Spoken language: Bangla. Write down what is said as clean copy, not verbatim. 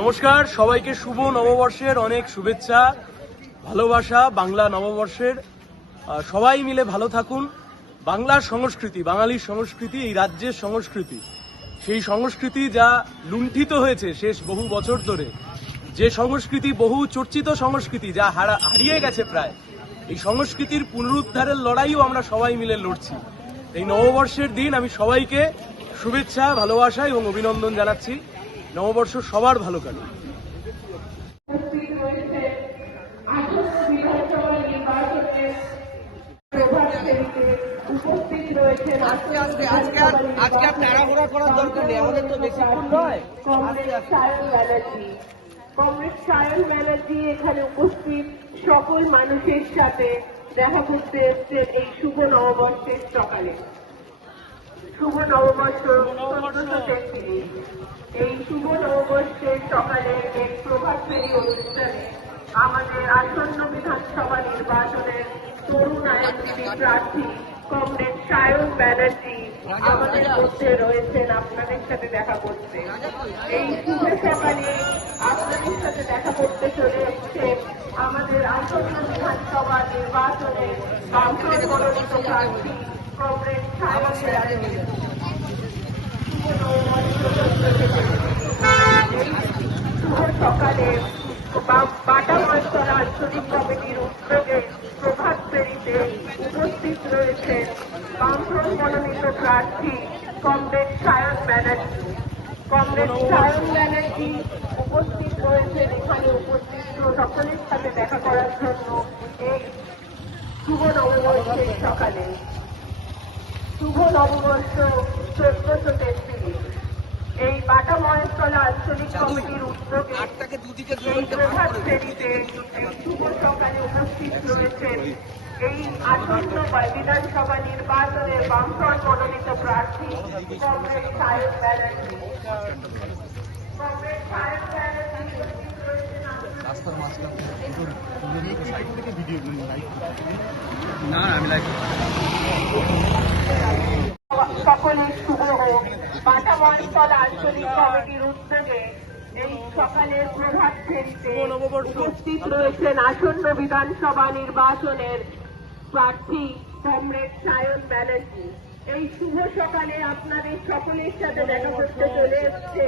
নমস্কার, সবাইকে শুভ নববর্ষের অনেক শুভেচ্ছা, ভালোবাসা। বাংলা নববর্ষের সবাই মিলে ভালো থাকুন। বাংলার সংস্কৃতি, বাঙালির সংস্কৃতি, এই রাজ্যের সংস্কৃতি, সেই সংস্কৃতি যা লুণ্ঠিত হয়েছে শেষ বহু বছর ধরে, যে সংস্কৃতি, বহু চর্চিত সংস্কৃতি যা হারিয়ে গেছে প্রায়, এই সংস্কৃতির পুনরুদ্ধারের লড়াইও আমরা সবাই মিলে লড়ছি। এই নববর্ষের দিন আমি সবাইকে শুভেচ্ছা, ভালোবাসা এবং অভিনন্দন জানাচ্ছি। নববর্ষ সবার ভালো কাটুক। আজকে আর তাড়াহুড়া করার দরকার নেই, আমাদের তো বেশিক্ষণ নয়। কমরেড সায়ন ব্যানার্জি এখানে উপস্থিত সকল মানুষের সাথে দেখা করতে এসছেন এই শুভ নববর্ষের সকালে। শুভ নববর্ষ ১৪৩৩। এই শুভ নববর্ষের সকালে এই প্রভাত ফেরি অনুষ্ঠানে আমাদের আসন্ন বিধানসভা নির্বাচনের তরুণ আইনজীবী প্রার্থী কমরেড সায়ন ব্যানার্জি আমাদের মধ্যে রয়েছেন আপনাদের সাথে দেখা করতে। এই শুভ সকালে আপনাদের সাথে দেখা করতে চলে এসছে আমাদের আসন্ন বিধানসভা নির্বাচনের বামফ্রন্ট মনোনীত প্রার্থী কমরেড সায়ন ব্যানার্জি। শুভ সকালে বাটা ময়তলা আঞ্চলিক কমিটির উদ্যোগে প্রভাত ফেরিতে উপস্থিত রয়েছেন বামফ্রন্ট মনোনীত প্রার্থী কমরেড সায়ন ব্যানার্জি। কমরেড সায়ন ব্যানার্জি উপস্থিত রয়েছেন এখানে উপস্থিত সকলের সাথে দেখা করার জন্য এই শুভ নববর্ষের সকালে। শুভ নববর্ষ ১৪৩৩। এই বাটা মহেশতলা আঞ্চলিক কমিটির উদ্যোগে এই প্রভাত ফেরিতে এই শুভ সকালে উপস্থিত রয়েছেন এই আসন্ন বিধানসভা নির্বাচনের বামফ্রন্ট মনোনীত প্রার্থী কমরেড সায়ন ব্যানার্জি। কমরেড সায়ন ব্যানার্জি উপস্থিত রয়েছেন সকলের শুভ হোক। বাটা মহেশতলা আঞ্চলিক কমিটির উদ্যোগে এই সকালের প্রভাত ফেরিতে উপস্থিত রয়েছেন আসন্ন বিধানসভা নির্বাচনের প্রার্থী কমরেড সায়ন ব্যানার্জি। এই শুভ সকালে আপনাদের সকলের সাথে দেখা করতে চলে এসছে